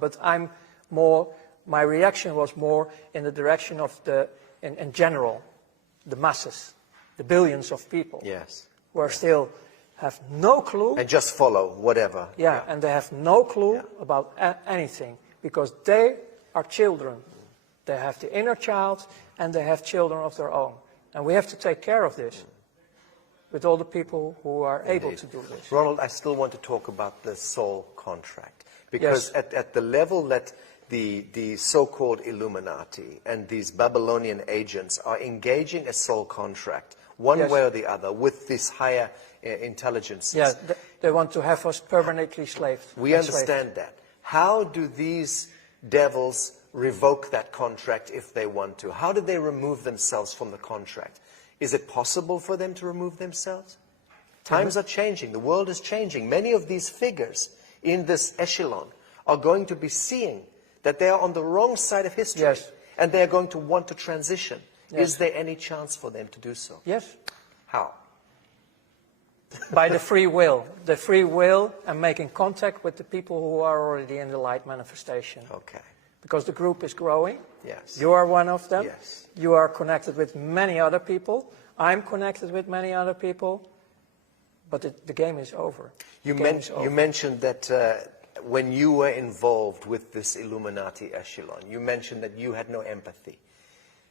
But I'm more, my reaction was more in the direction of in general, the masses, the billions of people. Yes. Who are still have no clue. And just follow whatever. Yeah, and they have no clue about anything, because they are children. They have the inner child and they have children of their own. And we have to take care of this with all the people who are able to do this. Ronald, I still want to talk about the soul contract. Because at the level that the so-called Illuminati and these Babylonian agents are engaging a soul contract, one way or the other, with these higher intelligences. Yeah, they want to have us permanently enslaved. We understand that. How do these devils revoke that contract if they want to? How do they remove themselves from the contract? Is it possible for them to remove themselves? Times are changing. The world is changing. Many of these figures in this echelon are going to be seeing that they are on the wrong side of history. And they are going to want to transition. Is there any chance for them to do so? Yes. How? By the free will. The free will and making contact with the people who are already in the light manifestation. Okay. Because the group is growing. Yes. You are one of them. Yes. You are connected with many other people. I'm connected with many other people. But the game is over. You mentioned that when you were involved with this Illuminati echelon, you mentioned that you had no empathy.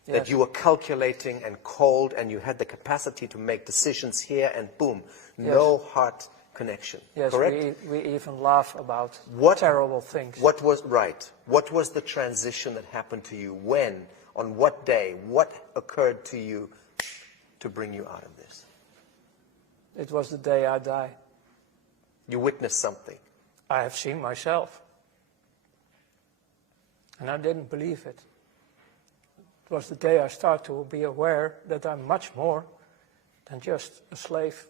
That you were calculating and cold, and you had the capacity to make decisions here, and boom, no heart connection. Yes, correct? We even laugh about terrible things. What was What was the transition that happened to you? When? On what day? What occurred to you to bring you out of this? It was the day I died. You witnessed something. I have seen myself. And I didn't believe it. It was the day I started to be aware that I'm much more than just a slave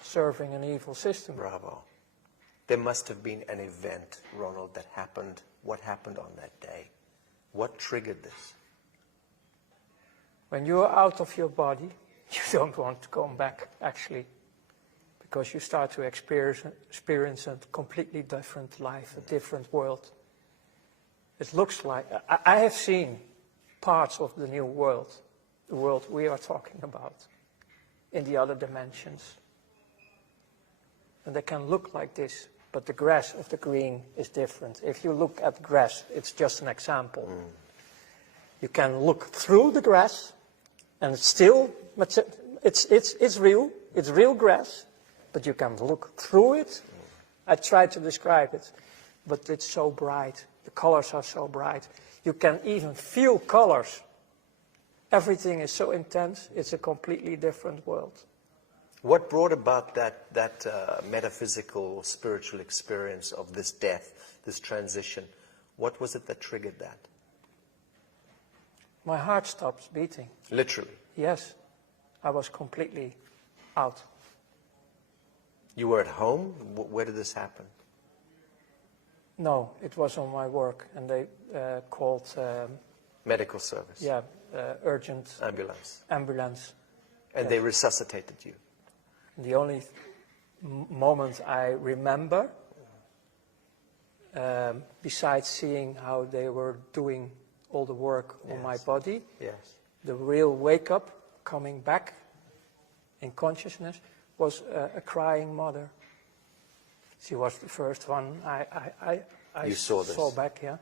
serving an evil system. Bravo. There must have been an event, Ronald, that happened. What happened on that day? What triggered this? When you're out of your body, you don't want to come back, actually. Because you start to experience a completely different life, a different world. It looks like, I have seen parts of the new world, the world we are talking about, in the other dimensions. And they can look like this, but the grass of the green is different. If you look at grass, it's just an example. You can look through the grass, and it's still, it's real grass, but you can look through it. I tried to describe it, but it's so bright. The colors are so bright. You can even feel colors. Everything is so intense. It's a completely different world. What brought about that metaphysical, spiritual experience of this death, this transition? What was it that triggered that? My heart stopped beating. Literally? Yes. I was completely out. You were at home? Where did this happen? No, it was on my work, and they called... medical service? Yeah, urgent... Ambulance? Ambulance. And they resuscitated you? The only moment I remember, besides seeing how they were doing all the work on my body, the real wake-up, coming back in consciousness, was a crying mother. She was the first one I saw back, yeah.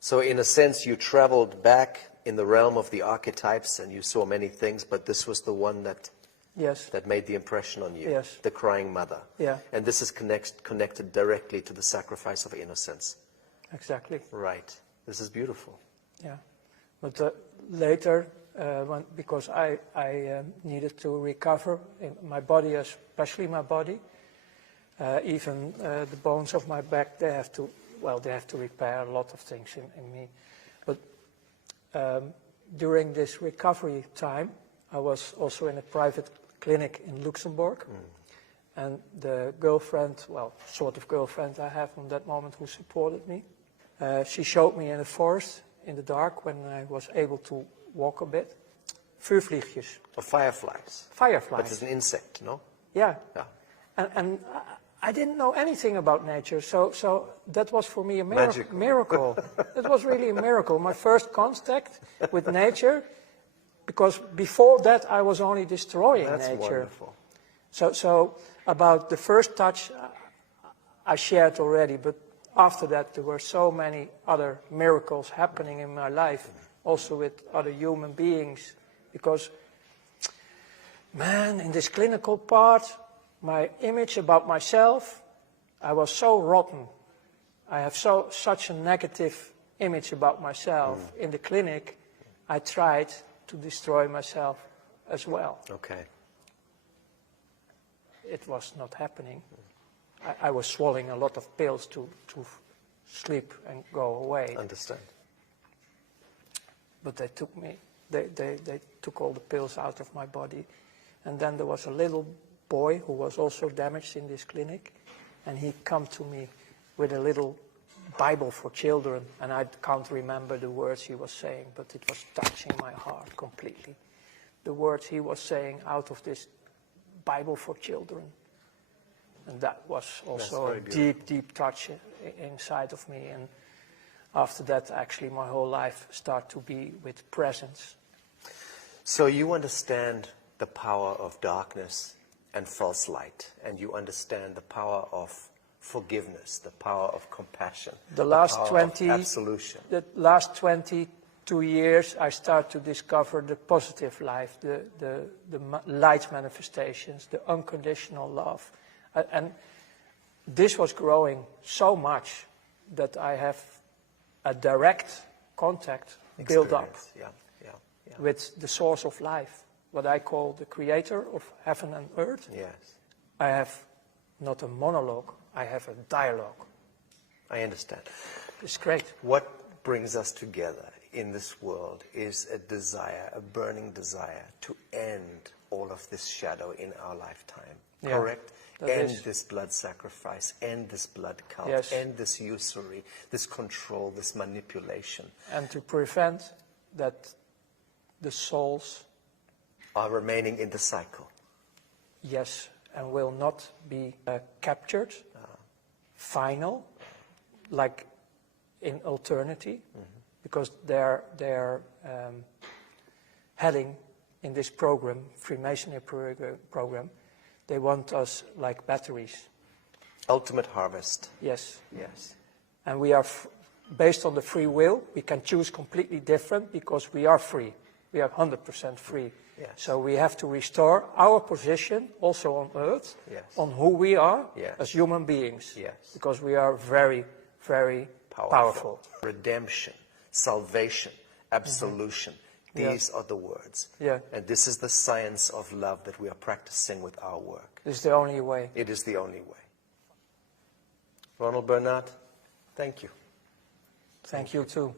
So in a sense, you traveled back in the realm of the archetypes and you saw many things, but this was the one that made the impression on you, the crying mother. Yeah. And this is connected directly to the sacrifice of innocence. Exactly. Right. This is beautiful. Yeah. But later, because I needed to recover in my body, especially my body, even the bones of my back, they have to repair a lot of things in me. But during this recovery time, I was also in a private clinic in Luxembourg. And the girlfriend, well, sort of girlfriend I have from that moment who supported me, she showed me in the forest, in the dark, when I was able to walk a bit, vuurvliegjes. Or fireflies. Fireflies. But it's an insect, no? Yeah. And I didn't know anything about nature, so that was for me a Magical. miracle. It was really a miracle. My first contact with nature, because before that I was only destroying That's nature. wonderful. So about the first touch, I shared already, but after that there were so many other miracles happening in my life, also with other human beings, because, man, in this clinical part, my image about myself, I was so rotten. I have such a negative image about myself. In the clinic, I tried to destroy myself as well. Okay. It was not happening. I was swallowing a lot of pills to sleep and go away. Understand. But they took all the pills out of my body. And then there was a little boy who was also damaged in this clinic, and he come to me with a little Bible for children, and I can't remember the words he was saying, but it was touching my heart completely. The words he was saying out of this Bible for children. And that was also a deep, deep touch inside of me. And after that, actually, my whole life started to be with presence. So you understand the power of darkness and false light, and you understand the power of forgiveness, the power of compassion, The last power of absolution. The last 22 years, I start to discover the positive life, the light manifestations, the unconditional love. And this was growing so much that I have a direct contact built up with the source of life, what I call the creator of heaven and earth. Yes. I have not a monologue, I have a dialogue. I understand. It's great. What brings us together in this world is a desire, a burning desire to end all of this shadow in our lifetime. Yeah, correct? that End is. this blood sacrifice, end this blood cult, Yes. end this usury, this control, this manipulation. And to prevent that the souls, Are remaining in the cycle. yes, and will not be captured, final, like in eternity, because they're heading in this program, Freemasonry program, they want us like batteries. Ultimate harvest. Yes. Yes. And we are, based on the free will, we can choose completely different because we are free. We are 100% free. Yes. So we have to restore our position also on earth, Yes. on who we are Yes. as human beings. Yes. Because we are very, very powerful. Redemption, salvation, absolution. These are the words. Yeah. And this is the science of love that we are practicing with our work. This is the only way. It is the only way. Ronald Bernard, thank you. Thank you too.